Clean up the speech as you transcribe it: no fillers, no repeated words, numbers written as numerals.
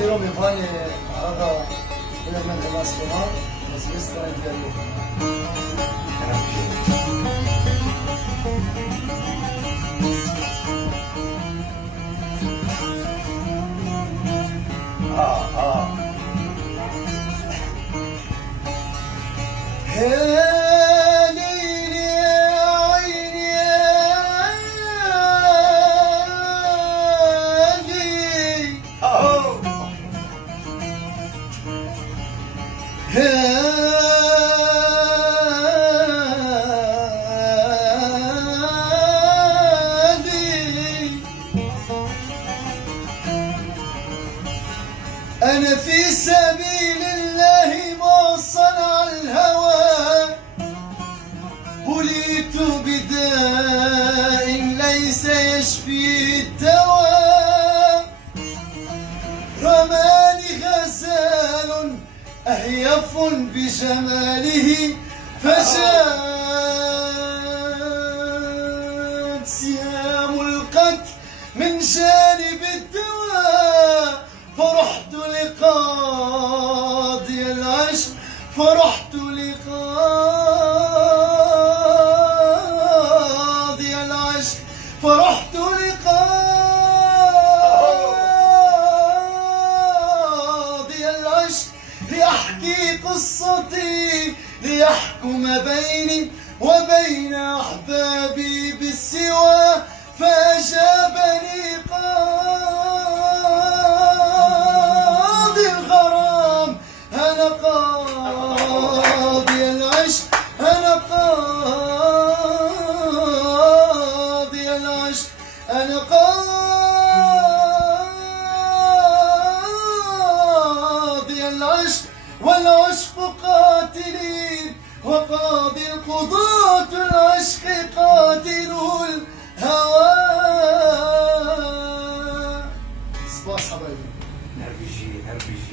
Giro mi fani هذا element masculine بس يستر ديالو أنا في سبيل الله ما صنع الهوى بليت بداء ليس يشفي الدواء رماني غزال أهيف بجماله فجاءت سهام القتل من جانب الدواء فرحت لقاضي العشق فرحت لقاضي العشق فرحت لقاضي العشق لأحكي قصتي ليحكم بيني وبين أحبابي بالسوى فأجابني قاضي الغرام أنا قاضي العشق أنا قاضي العشق أنا قاضي العشق والعشق قاتلين وقاضي القضاة العشق قاتل الهوى. صباح حبايبي. نرجي